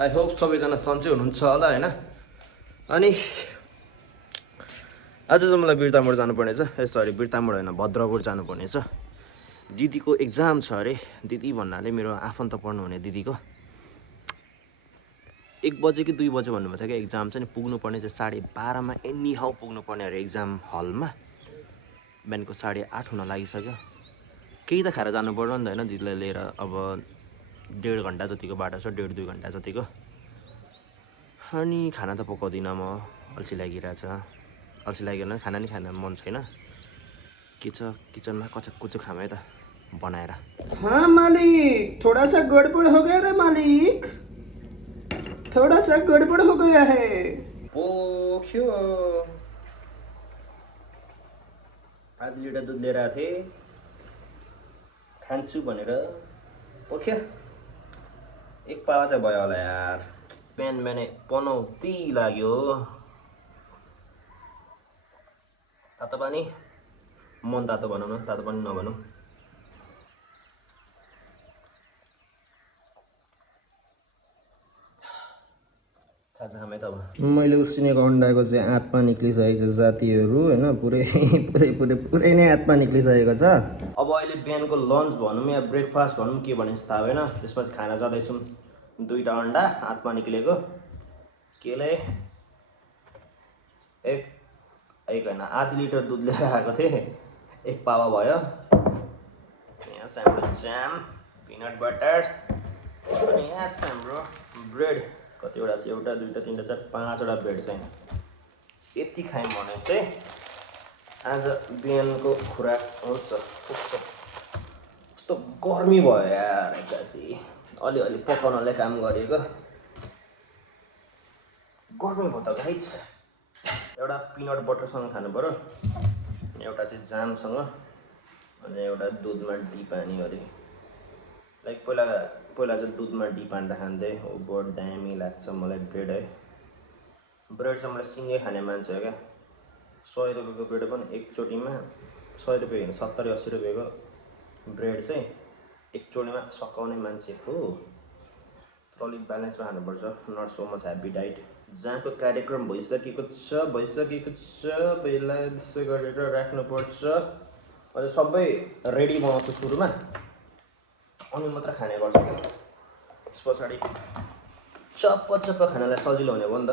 I hope सबैजना सन्चै हुनुहुन्छ होला होइन। अनि आज चाहिँ मलाई बिर्तामोड जानुपर्ने छ। सरी बिर्तामोड होइन, भद्रपुर जानुपर्ने छ। दिदीको एक्जाम छ अरे। दिदी भन्नाले मेरो आफन्त पढ्नुहुने दिदीको 1 बजे कि 2 बजे भन्नुभएको थियो क्या एक्जाम चाहिँ। पुग्नुपर्ने चाहिँ 12:30 मा एनी हाउ पुग्नुपर्ने अरे एक्जाम हलमा। बिहानको 8:30 हुन लागिसक्यो। केही त खाएर जानु पर्यो नि त होइन, दिदीलाई लिएर। अब 1.5 घन्टा जतिको बाटो छ, 1.5-2 घन्टा जतिको। अनि खाना त पकाउँदिनँ म, अल्छी लागिरहेछ। अल्छी लागेन, खाना नि खान मन छैन। के छ किचनमा कचककुचुक खाम है त बनाएर। हाँ मालिक, थोड़ा सा गड़बड़ हो गया रे मालिक, थोड़ा सा गड़बड़ हो गया है। पोख्यो। आधी लिटर दुध लिएर आएको थिएँ खान्छु भनेर, पोख्यो। 1 पावा चाहिँ भयो होला यार। बिहानै पनौती लाग्यो। तातो पानी, मन तातो बनाउनु, तातो पानी नभनौँ। खाजा खामै त अब। मैले उसिनेको अन्डाको चाहिँ आत्मा निक्लिसकेको छ साथीहरू होइन। पुरै नै आत्मा निक्लिसकेको छ। अब अहिले बिहानको लन्च भनौँ या ब्रेकफास्ट भनौँ के भने थाहा भएन। त्यसपछि खाना जाँदैछौँ। 2टा अन्डा आत्मा निक्लेको, केले एक होइन आधी लिटर दुध लिएर आएको थिएँ। 1 पावा भयो। यहाँ चाहिँ हाम्रो जाम, पिनट बटर। अनि यहाँ चाहिँ हाम्रो ब्रेड। कतिवटा चाहिँ 1 2 3 4 5वटा ब्रेड चाहिँ यति खायौँ भने चाहिँ आज बिहानको खुराक हुन्छ, पुग्छ। कस्तो गर्मी भयो यार एक्कासी। अलिअलि पकाउनले काम गरेको गर्मी भयो त गाइस। एउटा पिनट बटरसँग खानु पर्यो, एउटा चाहिँ जामसँग, अनि एउटा दुधमा डिपानी अरे। लाइक पहिला चाहिँ दुधमा डिपानी खान्थेँ। ओ बहुत दामी लाग्छ मलाई ब्रेड है। ब्रेड चाहिँ मलाई सिँगै खाने मान्छे हो क्या। 100 रुपियाँको ब्रेड पनि एकचोटिमा, 100 रुपियाँ होइन 70-80 रुपियाँको ब्रेड चाहिँ एकचोटिमा सकाउने मान्छे हो। तर अलिक ब्यालेन्समा खानुपर्छ, not so much happy diet. जामको कार्यक्रम भइसकेको छ। बेला विषय गरेर राख्नुपर्छ। अहिले सबै रेडी बनाउँछु सुरुमा, अनि मात्र खाने गर्छ क्या। त्यस पछाडि चप्प खानालाई सजिलो हुने भयो नि त।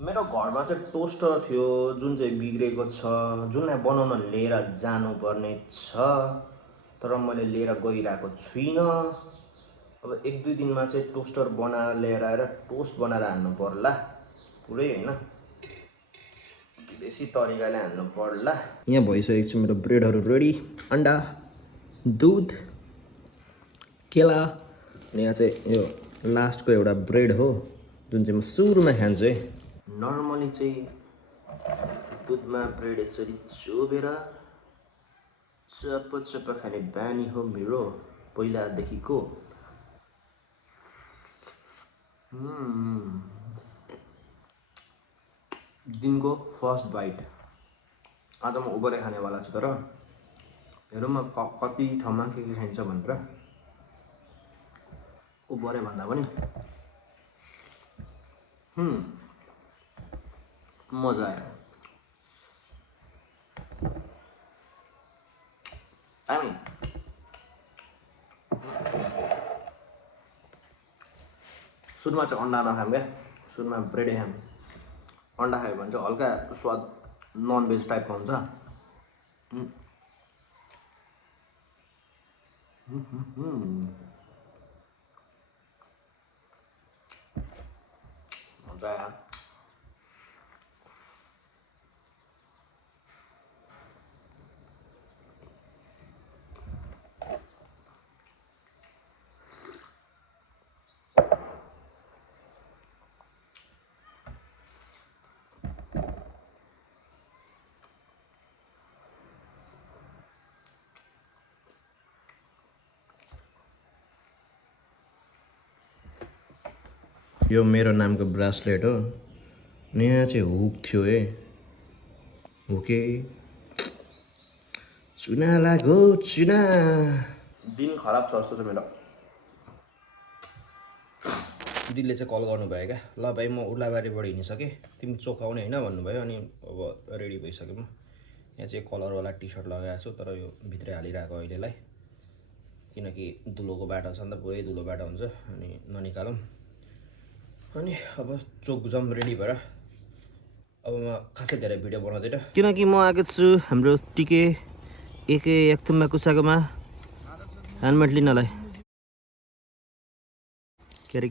मेरो घरमा चाहिँ टोस्टर थियो जुन चाहिँ बिग्रेको छ, जुनलाई बनाउन लिएर जानुपर्ने छ, तर मैले लिएर गइरहेको छुइनँ। अब 1-2 दिनमा चाहिँ टोस्टर बनाएर लिएर आएर टोस्ट बनाएर हान्नु पर्ला पुरै होइन, विदेशी तरिकाले हान्नु पर्ला। यहाँ भइसकेको छ मेरो ब्रेडहरू रेडी। अन्डा, दुध, केला, अनि यहाँ चाहिँ यो लास्टको एउटा ब्रेड हो जुन चाहिँ म सुरुमा खान्छु है। नर्मली चाहिँ दुधमा ब्रेड यसरी चोबेर चप्प खाने बानी हो मेरो पहिलादेखिको। दिनको फर्स्ट बाइट। आज म उबरे खानेवाला छु, तर हेरौँ म कति ठाउँमा के खाइन्छ भनेर। उबरे भन्दा पनि मजा आयो। दामी। सुरुमा चाहिँ अन्डा नखाऊँ क्या, सुरुमा ब्रेडै खाऊँ। अन्डा खायो भने चाहिँ हल्का स्वाद नन भेज टाइपको हुन्छ। मजा आयो। यो मेरो नामको ब्रासलेट हो। यहाँ चाहिँ हुक थियो है, हुके चुना लाग्यो चुना। दिन खराब छ जस्तो छ मेरो। दिदीले चाहिँ कल गर्नुभयो क्या, ल भाइ म उर्लाबारीबाट हिँडिसकेँ, तिमी चोकाउने होइन भन्नुभयो। अनि अब रेडी भइसक्यो म। यहाँ चाहिँ कलरवाला टी सर्ट लगाएको छु, तर यो भित्रै हालिरहेको अहिलेलाई, किनकि धुलोको बाटो छ नि त, पुरै धुलो बाटो हुन्छ, अनि ननिकालौँ। अनि अब चोक जाउँ रेडी भएर। अब म खासै धेरै भिडियो बनाउँदैन, किनकि म आएको छु हाम्रो टिके एके एकथुममा कुसाकोमा हेलमेट लिनलाई। के अरे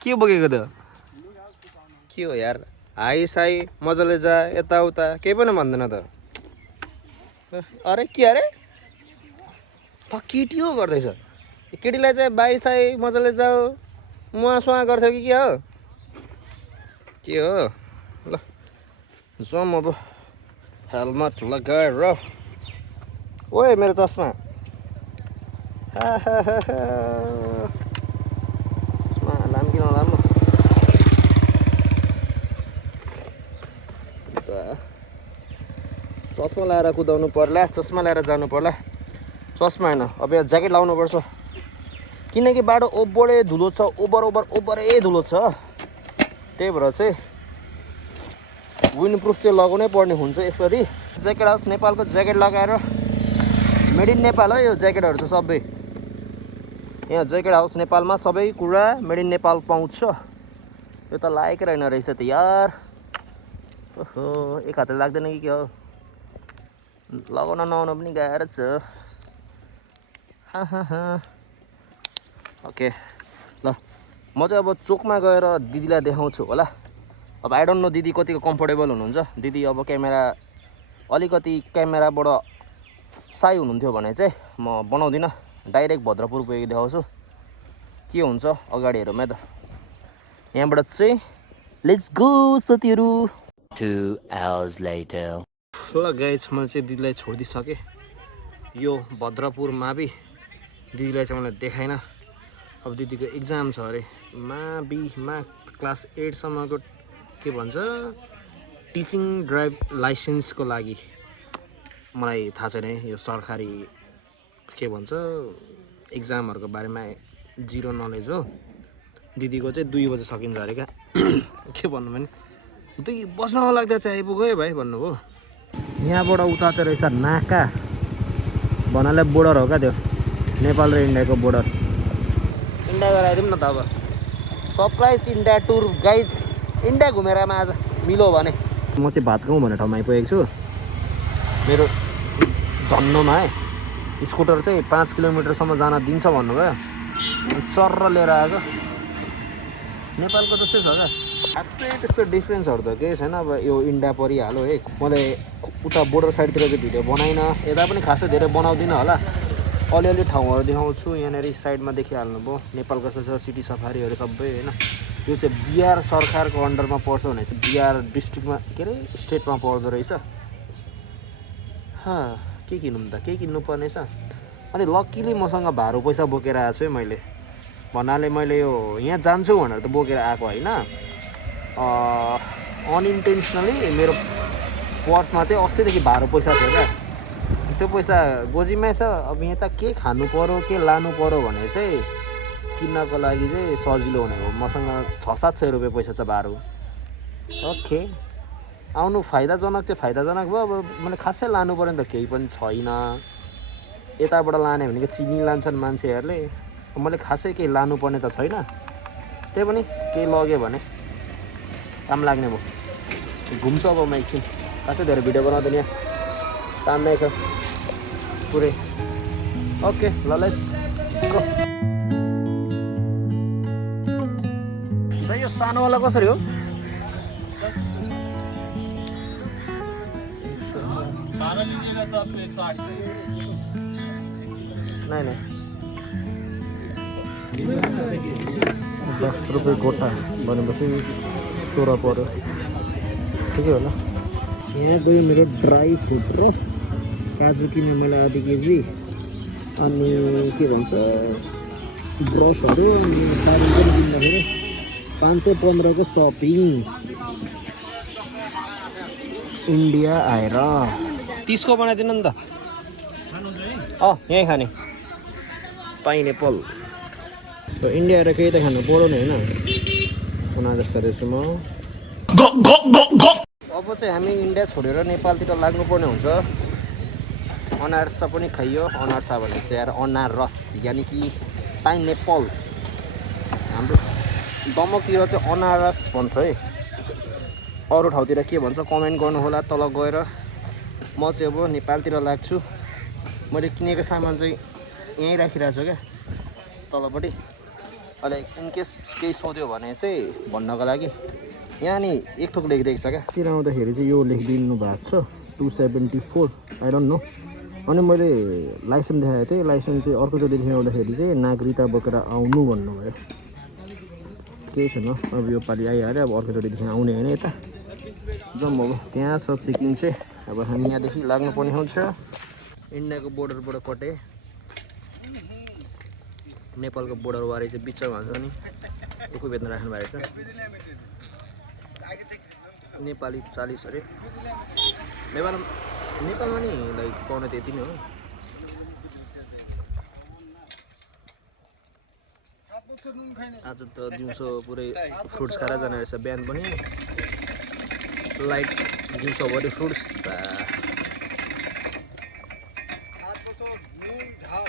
के बोकेको त के हो यार? हाई साई मजाले जा, यताउता केही पनि भन्दैन त। अरे के अरे केटी हो गर्दैछ, केटीलाई चाहिँ बाई साई मजाले जाऊ मुहासुहा गर्थ्यो कि के हो? ल जाउँ अब हेलमेट लगाएर। ओए मेरो चस्मा, चस्मा लाम कि नलाम? चस्मा लाएर कुदाउनु पर्ला, चस्मा लाएर जानु पर्ला। चस्मा होइन, अब यहाँ ज्याकेट लाउनुपर्छ, किनकि बाटो ओभरै धुलो छ, ओभरै धुलो छ। त्यही भएर चाहिँ विन्ड प्रुफ चाहिँ लगाउनै पर्ने हुन्छ। यसरी ज्याकेट हाउस नेपालको ज्याकेट लगाएर, मेड इन नेपाल हो यो ज्याकेटहरू चाहिँ सबै। यहाँ ज्याकेट हाउस नेपालमा सबै कुरा मेड इन नेपाल पाउँछ। यो त लागेकै रहेन रहेछ त यार। ओहो, एक हातले लाग्दैन कि के हो? लगाउन नआउनु पनि गाह्रो छ। ओके ल, म चाहिँ अब चोकमा गएर दिदीलाई देखाउँछु होला। अब आई डोन्ट नो दिदी कतिको कम्फोर्टेबल हुनुहुन्छ। दिदी अब अलिकति क्यामेराबाट साई हुनुहुन्थ्यो भने चाहिँ म बनाउँदिनँ, डाइरेक्ट भद्रपुर पुगेको देखाउँछु। के हुन्छ अगाडि हेरौँ त। यहाँबाट चाहिँ लेट्स गो साथीहरू। 2 hours later. ल गाइज, मैले चाहिँ दिदीलाई छोडिदिइसकेँ यो भद्रपुर मावि। दिदीलाई चाहिँ मैले देखाइनँ। अब दिदीको एक्जाम छ अरे माविमा, क्लास 8सम्मको के भन्छ टिचिङ ड्राइभ लाइसेन्सको लागि। मलाई थाहा छैन है, यो सरकारी के भन्छ एक्जामहरूको बारेमा जिरो नलेज हो। दिदीको चाहिँ 2 बजे सकिन्छ अरे क्या। के भन्नु भने 2 बज्न लाग्दा चाहिँ आइपुग्यो है भाइ भन्नुभयो। यहाँबाट उता चाहिँ रहेछ नाका भन्नाले बोर्डर हो क्या, त्यो नेपाल र इन्डियाको बोर्डर। इन्डिया गएर आइदिउँ न त अब। Surprise India tour guys, India घुमेर आमा आज मिलो भने। म चाहिँ भातगाउँ भन्ने ठाउँमा आइपुगेको छु। मेरो धन्नोमा है स्कुटर चाहिँ 5 किलोमिटरसम्म जान दिन्छ भन्नुभयो। सर्र लिएर आएको। नेपालको जस्तै छ क्या, खासै त्यस्तो डिफ्रेन्सहरू त केही छैन। अब यो इन्डिया परिहाल्यो है। मैले उता बोर्डर साइडतिर चाहिँ भिडियो बनाइनँ, यता पनि खासै धेरै बनाउँदिनँ होला। अलिअलि ठाउँहरू देखाउँछु। यहाँनिर साइडमा देखिहाल्नुभयो नेपाल कस्तो छ, सिटी सफारीहरू सबै होइन। यो चाहिँ बिहार सरकारको अन्डरमा पर्छ भने चाहिँ बिहार डिस्ट्रिक्टमा के अरे स्टेटमा पर्दो रहेछ। के किनौँ त, केही किन्नुपर्ने छ। अनि लक्कीली मसँग भारू पैसा बोकेर आएको छु है मैले। भन्नाले मैले यो यहाँ जान्छु भनेर त बोकेर आएको होइन, अनइन्टेन्सनली मेरो पर्समा चाहिँ अस्तिदेखि भारू पैसा थियो क्या। त्यो पैसा गोजीमै छ। अब यहाँ त के खानु पऱ्यो के लानु पऱ्यो भने चाहिँ किन्नको लागि चाहिँ सजिलो हुने हो। मसँग 600-700 रुपियाँ पैसा छ भारू। ओके, आउनु फाइदाजनक चाहिँ फाइदाजनक भयो। अब मैले खासै लानु पऱ्यो नि त, केही पनि छैन। यताबाट लाने भनेको चिनी लान्छन् मान्छेहरूले, मैले खासै केही लानुपर्ने त छैन। त्यही पनि केही लग्यो भने काम लाग्ने भयो। घुम्छु अब म एकछिन, खासै धेरै भिडियो बनाउँदैन, यहाँ काम नै छ पुरै। ओके ल, लेट्स गो। यो सानोवाला कसरी हो? नहीं 10 रुपियाँ गोटा भनेपछि 16 पर्यो, ठिकै होला। यहाँ गयो मेरो ड्राई फ्रुट र काजु किने मैले आधी केजी। अनि के भन्छ ब्रसहरू अनि साबुन पनि किन्दाखेरि 515 को सपिङ। इन्डिया आएर 30 को बनाइदिनु नि त। यहीँ खाने पाइनएप्पल इन्डिया आएर केही त खानु पऱ्यो नि होइन अनारस खाँदैछु म अब चाहिँ हामी इन्डिया छोडेर नेपालतिर लाग्नुपर्ने हुन्छ अनारस पनि खाइयो अनारस भने चाहिँ यार अनारस यानि कि पाइनएप्पल हाम्रो दमकतिर चाहिँ अनारस भन्छ है अरू ठाउँतिर के भन्छ कमेन्ट गर्नु होला तल गएर म चाहिँ अब नेपालतिर लाग्छु मैले किनेको सामान चाहिँ यहीँ राखिरहेको छु क्या तलपट्टि अहिले इनकेस केही सोध्यो भने चाहिँ भन्नको लागि यहाँ नि एक थोक लेखिदिएको छ क्या तिर आउँदाखेरि चाहिँ यो लेखिदिनु भएको छ 274 आई डोन्ट नो अनि मैले लाइसेन्स देखाएको थिएँ लाइसेन्स चाहिँ अर्कोचोटि देखाउँदाखेरि चाहिँ नागरिकता बोकेर आउनु भन्नुभयो केही छैन अब यो पालि आइहाल्यो अब अर्कोचोटिदेखि आउने होइन यता जाउँ अब त्यहाँ छ चेकिङ चाहिँ अब हामी यहाँदेखि लाग्नुपर्ने हुन्छ इन्डियाको बोर्डरबाट कटे नेपालको बोर्डरबारे चाहिँ बिचमा हुन्छ नि उखु बेच्न राख्नु भएको छ नेपाली 40 अरे नेपालमा नि लाइक पाउने त्यति नै हो आज त दिउँसो पुरै फ्रुट्स खाएर जाने रहेछ बिहान पनि लाइट दिउँसोभरि फ्रुट्स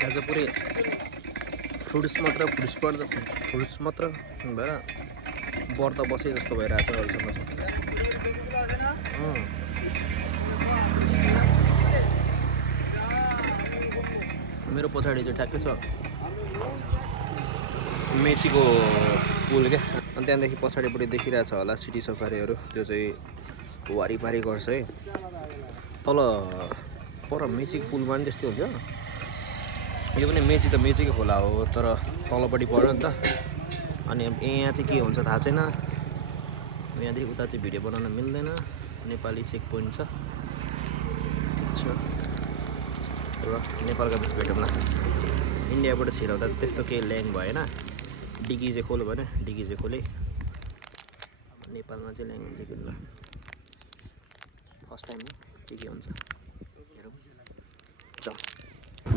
आज पुरै फ्रुट्स मात्र भएर व्रत बसे जस्तो भइरहेछ अहिलेसम्म चाहिँ मेरो पछाडि चाहिँ ठ्याक्कै छ मेचीको पुल क्या अनि त्यहाँदेखि पछाडिपट्टि देखिरहेछ होला सिटी सफारीहरू त्यो चाहिँ वारिपारि गर्छ है तल पर मेचीको पुलमा पनि त्यस्तै हुन्थ्यो यो पनि मेची त मेचीको खोला हो तर तलपट्टि पऱ्यो नि त अनि यहाँ चाहिँ के हुन्छ थाहा छैन यहाँदेखि उता चाहिँ भिडियो बनाउन मिल्दैन नेपाली चेक पोइन्ट छ र नेपालको बिच भेटौँ न इन्डियाबाट छिराउँदा त्यस्तो केही ल्याङ भएन डिगी चाहिँ खोल्यो भने डिगी चाहिँ खोलेँ नेपालमा चाहिँ ल्याङ हुन्छ कि ल फर्स्ट टाइम के हुन्छ हेरौँ चल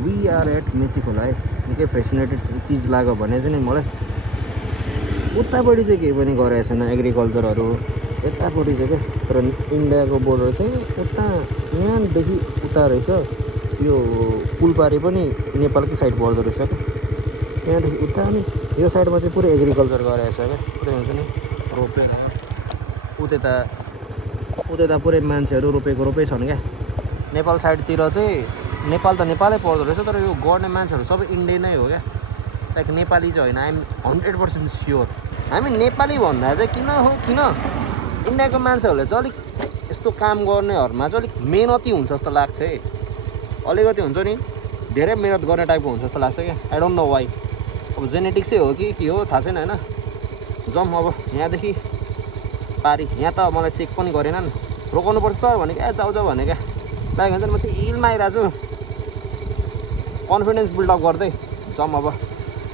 वी आर एट मेची खोला है निकै फेसिनेटेड चिज लाग्यो भने चाहिँ नि मलाई उतापट्टि चाहिँ केही पनि गरेको छैन एग्रिकल्चरहरू यतापट्टि चाहिँ क्या तर इन्डियाको बोर्डर चाहिँ उता यहाँदेखि उता रहेछ यो पुलपारी पनि नेपालकै साइड पर्दो रहेछ क्या यहाँदेखि उता नि यो साइडमा चाहिँ पुरै एग्रिकल्चर गरेको छ क्या पुरै हुन्छ नि रोपे उता पुरै मान्छेहरू रोपै छन् क्या नेपाल साइडतिर चाहिँ नेपाल त नेपालै पर्दो रहेछ तर यो गर्ने मान्छेहरू सबै इन्डियन नै हो क्या लाइक नेपाली चाहिँ होइन आइएम 100% स्योर हामी नेपाली भन्दा चाहिँ किन इन्डियाको मान्छेहरूले चाहिँ अलिक यस्तो काम गर्नेहरूमा चाहिँ अलिक मेहनती हुन्छ जस्तो लाग्छ है अलिकति हुन्छ नि धेरै मेहनत गर्ने टाइपको हुन्छ जस्तो लाग्छ क्या आई डोन्ट नो वाइ अब जेनेटिक्सै हो कि के हो थाहा छैन होइन जाउँ अब यहाँदेखि पारी यहाँ त मलाई चेक पनि गरेनन् रोकाउनुपर्छ सर भने क्या जाऊ भने क्या लाइक हुन्छ म चाहिँ हिलमा आइरहेको छु कन्फिडेन्स बिल्डअप गर्दै जाउँ अब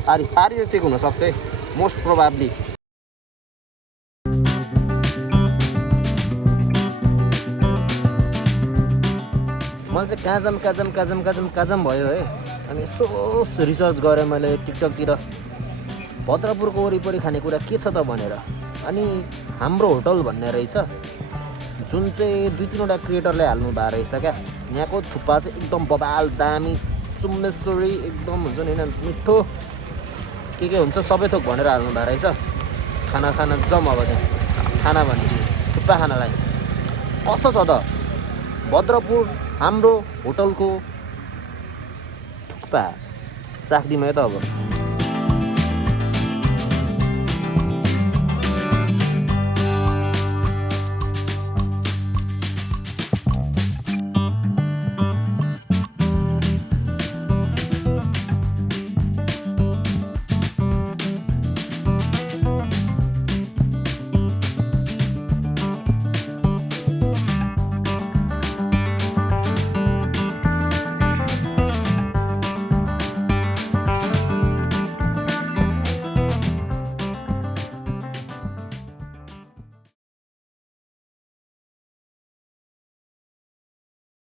पारी चाहिँ चेक हुनसक्छ है मोस्ट प्रोभाब्ली मलाई चाहिँ काजम भयो है अनि यसो रिसर्च गरेँ मैले टिकटकतिर भद्रपुरको वरिपरि खानेकुरा के छ त भनेर अनि हाम्रो होटल भन्ने रहेछ जुन चाहिँ 2-3वटा क्रिएटरले हाल्नु भएको रहेछ क्या यहाँको थुक्पा चाहिँ एकदम बबाल दामी चुम्मेश्वरी एकदम हुन्छ नि होइन मिठो के हुन्छ सबै थोक भनेर हाल्नु भएको रहेछ खाना जाउँ अब त्यहाँ खाना भने थुक्पा खानालाई कस्तो छ त भद्रपुर हाम्रो होटलको थुक्पा साख्दिमै त अब